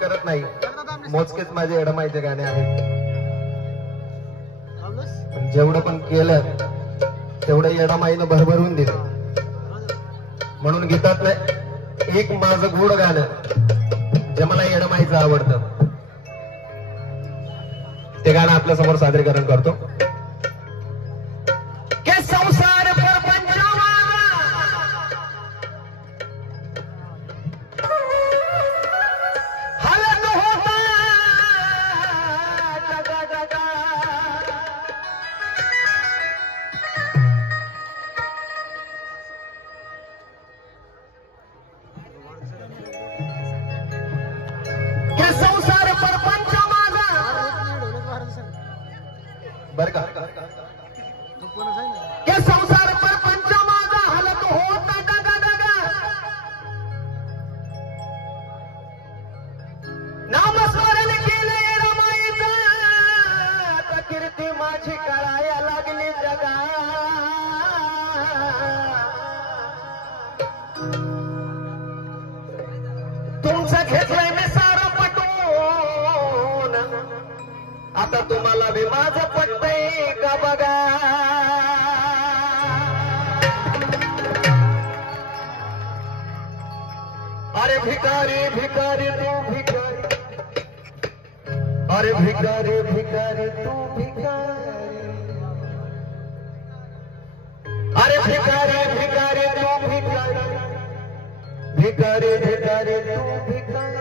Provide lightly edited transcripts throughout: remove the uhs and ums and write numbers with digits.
करत नाही, मोजकेच माझे एडमाईचे गाणे आहेत. पण जेवढं पण केलं तेवढं एडमाईनं भरभरून दिलं. म्हणून गीतात नाही एक माझं गोड गाणं जे मला एडमाईचं आवडतं ते गाणं आपल्या समोर सादरीकरण करतो. संसार बर का संसार परपंच माझा हालत होता नामस्मरण केले रमाईचा कीर्ती माझी कळाया लागली जगा. तुमचं घेतलंय मी सारं पटवून आता तुम्हाला बी माझं पटतंय का बघा. अरे भिकारी भिकारी तू भिकारी, अरे भिकारी भिकारी तू भिकारी, अरे भिकारी भिकारी तू भिकारी, भिकारी भिकारी तू भिकारी.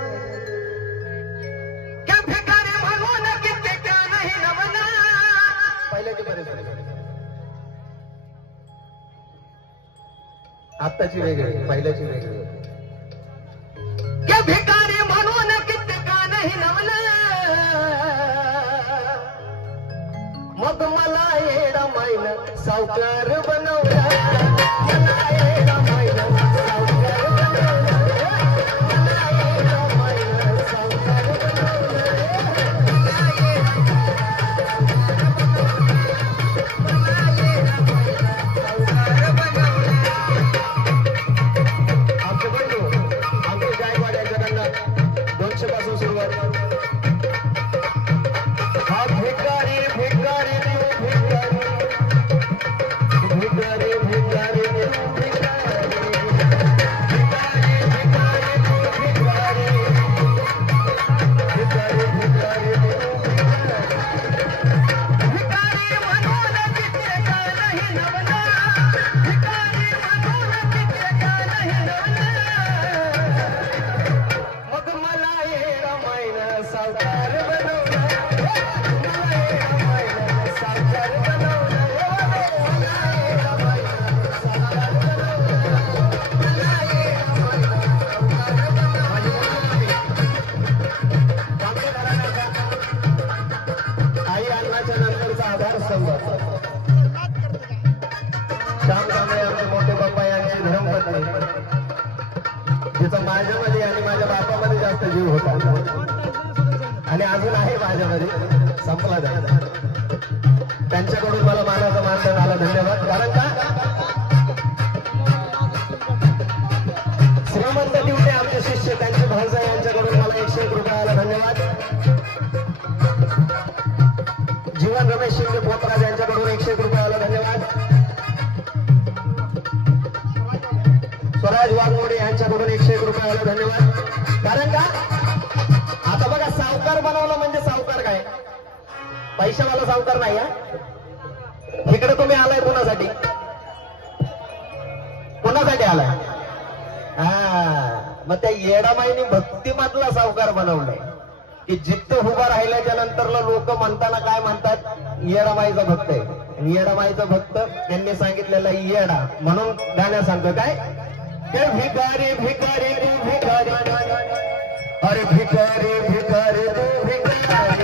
आत्ताची वेगळी पहिल्याची वेगळी. भिकारी म्हणून कित्येका नाही नवलं मग मला येडा माईन सावकार बनवला. मला येडा माईन सावकार बनवला, मला येडा माईन सावकार बनवला. पासून सुरुवात. हा भिकारी भिकारी तू भिकारी, भिकारी भिकारी तू भिकारी, भिकारी भिकारी तू भिकारी, भिकारी भिकारी तू भिकारी. भिकारी म्हणून कित्येका नाही नवला, भिकारी म्हणून कित्येका नाही नवला मग मला सावकार बनवला. मला येडा माईन सावकार बनवला, मला येडा माईन सावकार बनवला, मला येडा माईन सावकार बनवला. आई अन्नाच्या नंतरचा आधारस्तंभ श्याम कांबळे आमचे मोठे बाप्पा यांची धर्मपत्नी, जिचा माझ्यामध्ये आणि माझ्या बापामध्ये जास्त जीव होता आणि अजून आहे माझ्यामध्ये, संपला जाईल. त्यांच्याकडून मला मानाचा मानधन आला, धन्यवाद. कारण का श्रीमंत दिवटे आमचे शिष्य त्यांचे भाऊजाई यांच्याकडून मला 101 रुपये आला, धन्यवाद. जीवन रमेश शिंदे पोतराज यांच्याकडून 101 रुपये आला, धन्यवाद. स्वराज वाघमोडे यांच्याकडून 101 रुपये आला, धन्यवाद. कारण का आता बघा सावकार बनवला म्हणजे सावकार काय पैशावाला सावकार नाही. इकडे तुम्ही आलाय कोणासाठी, कोणासाठी आलाय? मग त्या येडामाईनी भक्तिमधला सावकार बनवलाय की जिथं उभा राहिल्याच्या नंतरला लोक म्हणताना काय म्हणतात, येडामाईचा भक्त आहे. येडामाईचा भक्त त्यांनी सांगितलेला येडा म्हणून गाण्यात सांगतो काय, भिकारी भिकारी तू भिकारी, अरे भिकारी भिकारी तू भिकारी,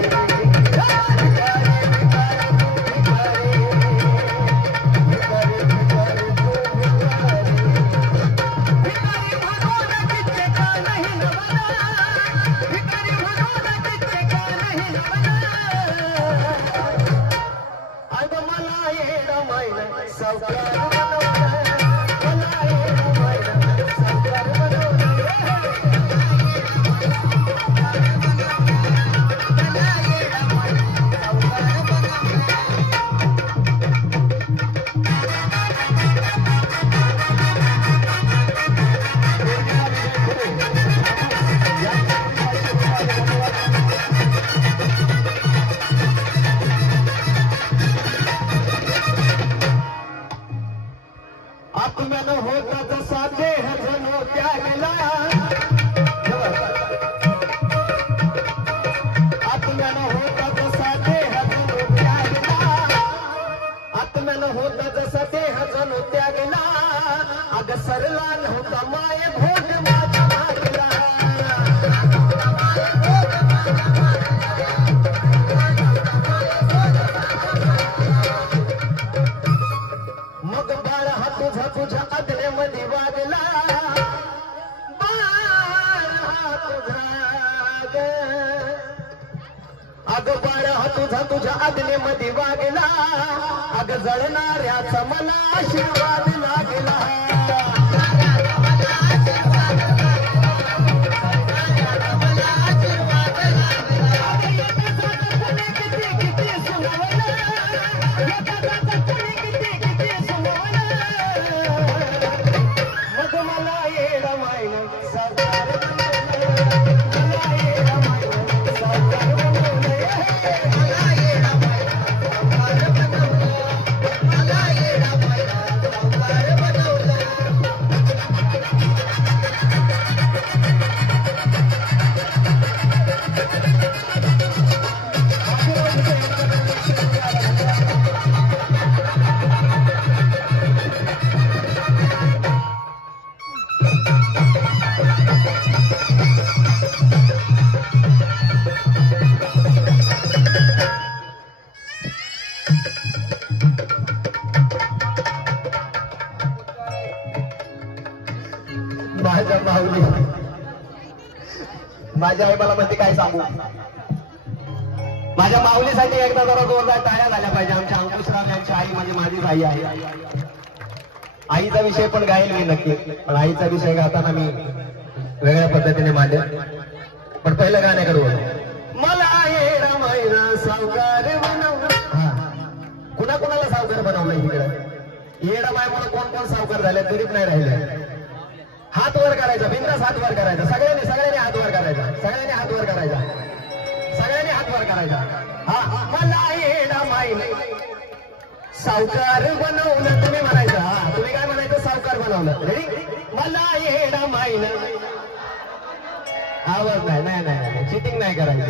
भिकारी भिकारी तू भिकारी, भिकारी भिकारी तू भिकारी. भिकारी म्हणून कित्येका नाही नवला, भिकारी म्हणून कित्येका नाही नवला. अगं मला येडा माईन सावकार बनवला, मला येडा माईन सावकार बनवला. अग बाळ तुझा तुझ्या आज्ञेमध्ये वागला अग जळणाऱ्याचा मला आशीर्वाद लागला माझ्या आई मला म्हणते काय सांगू माझ्या माऊलीसाठी एकदा जरा जोरदार टाळ्या झाल्या पाहिजे आमच्या अंकुशराम यांची आई म्हणजे माझी आई आहे आईचा विषय पण गाईल मी नक्की पण आईचा विषय गाताना मी वेगळ्या पद्धतीने मांडेल पण पहिलं गाण्याकडे मला येडा मैना सावकार बनवला कुणा कुणाला सावकार बनवलं इकडे येडा माय म्हणून कोण कोण सावकार झाले गरीब नाही राहिले हात वर करायचा बिंदास हात वर करायचा सगळ्यांनी हात वर करायचा सगळ्यांनी हात वर करायचा सगळ्यांनी हात वर करायचा हा मला येडा माईने सावकार बनवलं तुम्ही म्हणायचं हा तुम्ही काय म्हणायचं सावकार बनवलं रेडी मला येडा माईने आवाज नाही चिटिंग नाही करायचं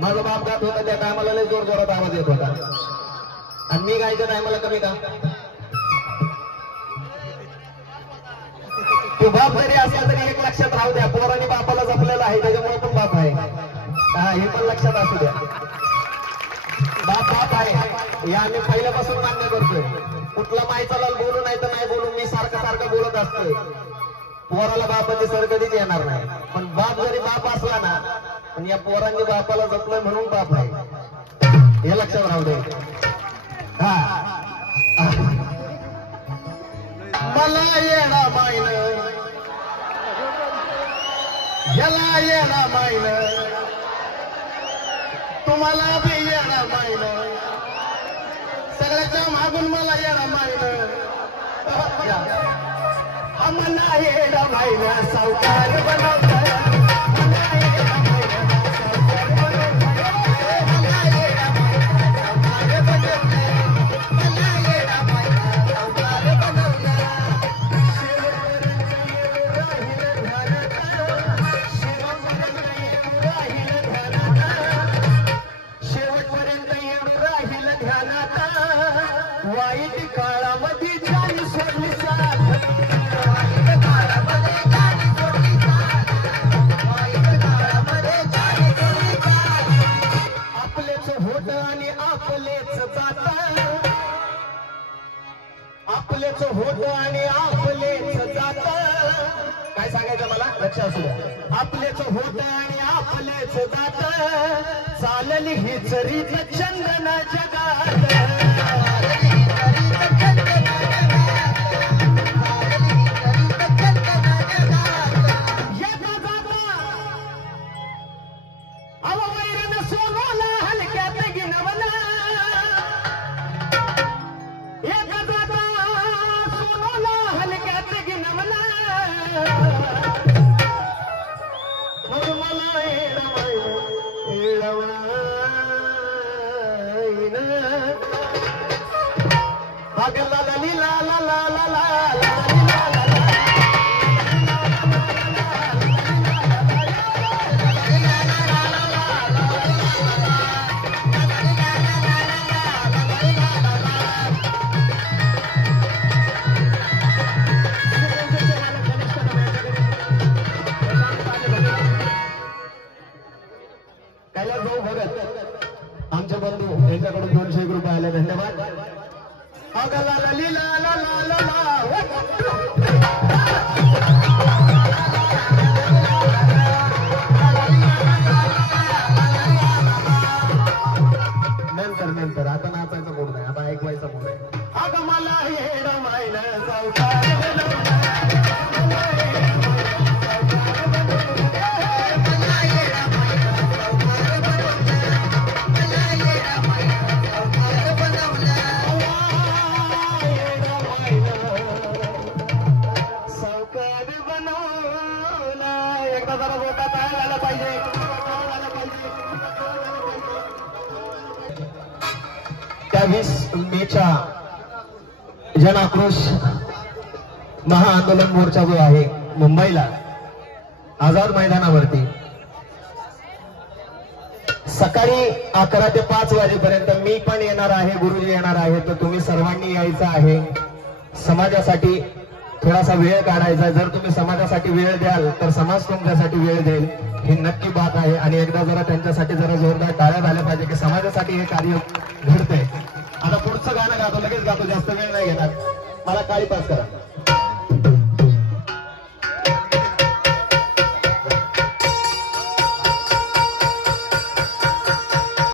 माझा बाप गात होता त्या टायमाला लय जोर जोरात आवाज येत होता आणि मी गायच्या टायमाला कमी का तो बाप जरी असला तरी एक लक्षात राहू द्या पोरांनी बापाला जपलेला आहे त्याच्यामुळे पण बाप आहे हा हे पण लक्षात असू द्या बाप आहे हे आम्ही पहिल्यापासून मान्य करतोय कुठला मायचा बोलू नाही तर नाही बोलू मी सारखं बोलत असतोय पोराला बापाची सर कधीच येणार नाही पण बाप जरी बाप असला ना पण या पोरांनी बापाला जपलंय म्हणून बाप आहे हे लक्षात राहू दे हा मला येणा मायन याला येणा मायन तुम्हाला बी येणा मायन सगळ्याच्या मागून मला येणा मायन मला येणा मायन सावकार बनवता वाईट काळामध्ये जाणी सोडली आपलेच होत आणि आपलेच जात आपलेच होत आणि आपलेच जात काय सांगायचं मला लक्ष असू द्या आपलेच होत आणि आपलेच जात चालली ही चरीत चंदन जगात आमचे बंधू यांच्याकडून 200 रुपये आले धन्यवाद 28 मेच्या जन आक्रोश महाआंदोलन मोर्चा जो आहे मुंबईला आझाद मैदानावरती सकाळी 11 ते 5 वाजेपर्यंत मी पण येणार आहे, गुरुजी येणार आहे, तर तुम्ही सर्वांनी यायचं आहे. समाजासाठी थोडासा वेळ काढायचा. जर तुम्ही समाजासाठी वेळ द्याल तर समाज तुमच्यासाठी वेळ देईल, ही नक्की बात आहे. आणि एकदा जरा त्यांच्यासाठी जरा जोरदार टाळ्या झाल्या पाहिजे की समाजासाठी हे कार्य घडतंय. आता पुढचं गाणं गातो, लगेच गातो, जास्त वेळ नाही घेणार. मला काळी पास करा.